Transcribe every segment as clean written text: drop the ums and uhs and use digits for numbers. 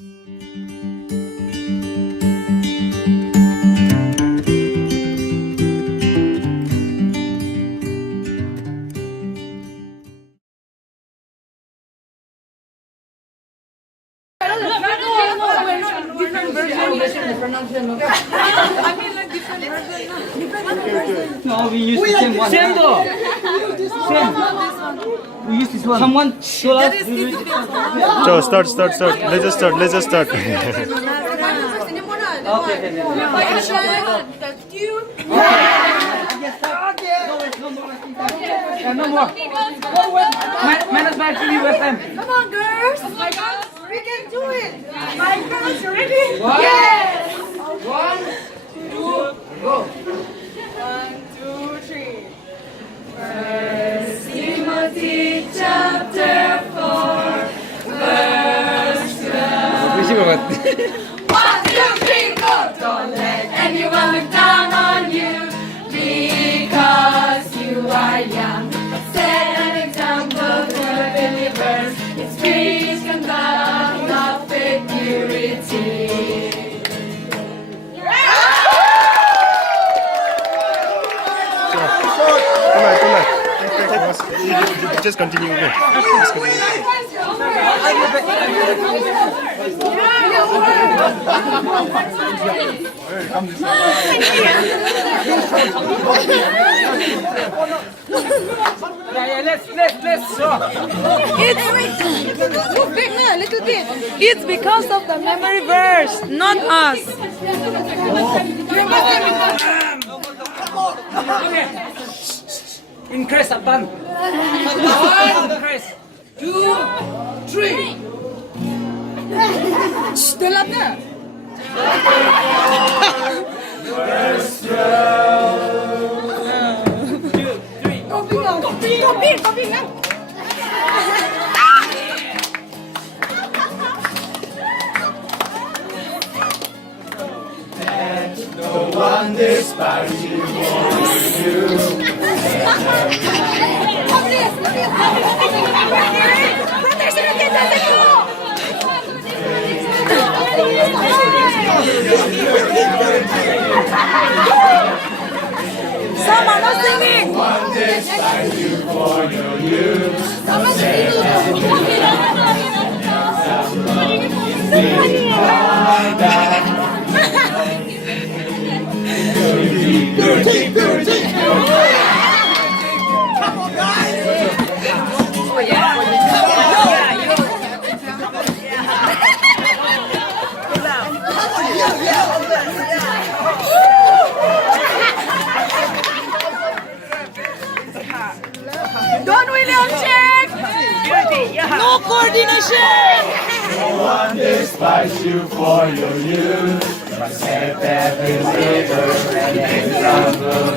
No, we use the same one. Same though. Same. We use this one. Someone show us. So start. Let's just start. Okay. No more. Minus by 3 with them. Come on, girls. Oh my God. We can do it. My girls, you ready? Yes. 1, 2, go. 1, 2, 3. First Timothy chapter 4, verse 12. 1, 2, 3, go. Don't let anyone look down on you because you are young. Set an example for believers. It's peace and love with purity. Just continue. It's because of the memory verse, not us. Increase up, bun. 1, increase. 2, 3. Still up there. Verse 12. 2, 3. Copy now. No one despise you for you. Someone not singing. No one despise you for your youth. Come on, guys. Don William check. No coordination. No one despise you for your youth. Set every labor and example.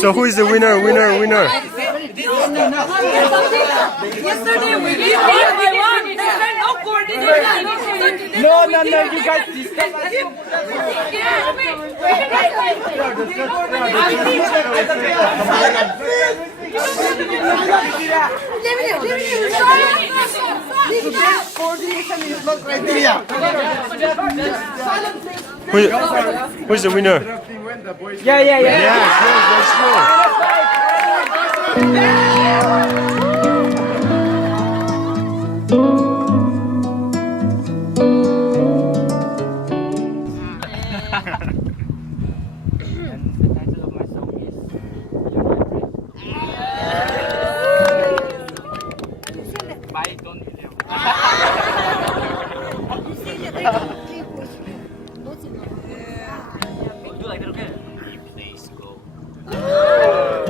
So who is the winner? Yesterday we won. There's no coordination. No, you guys discuss. Who's the winner? Yeah. Yes, And the title of my song is By Don William. Do like that, okay? Please go. Oh.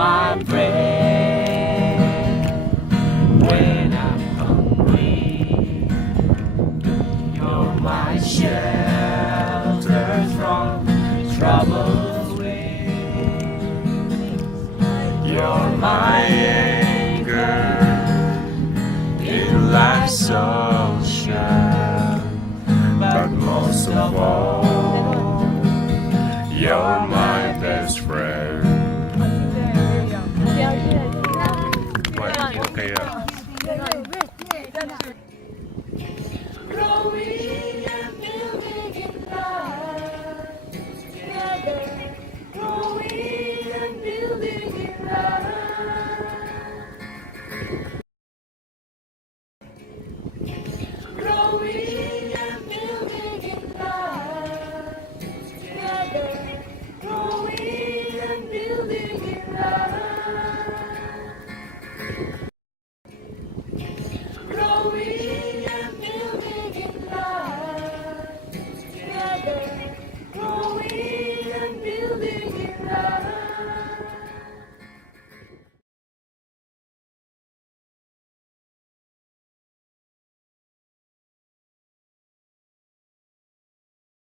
my bread when I'm hungry. You're my shelter from trouble's winds. You're my anchor in life's ocean. But most of all, you're my best friend. What? Okay, yeah.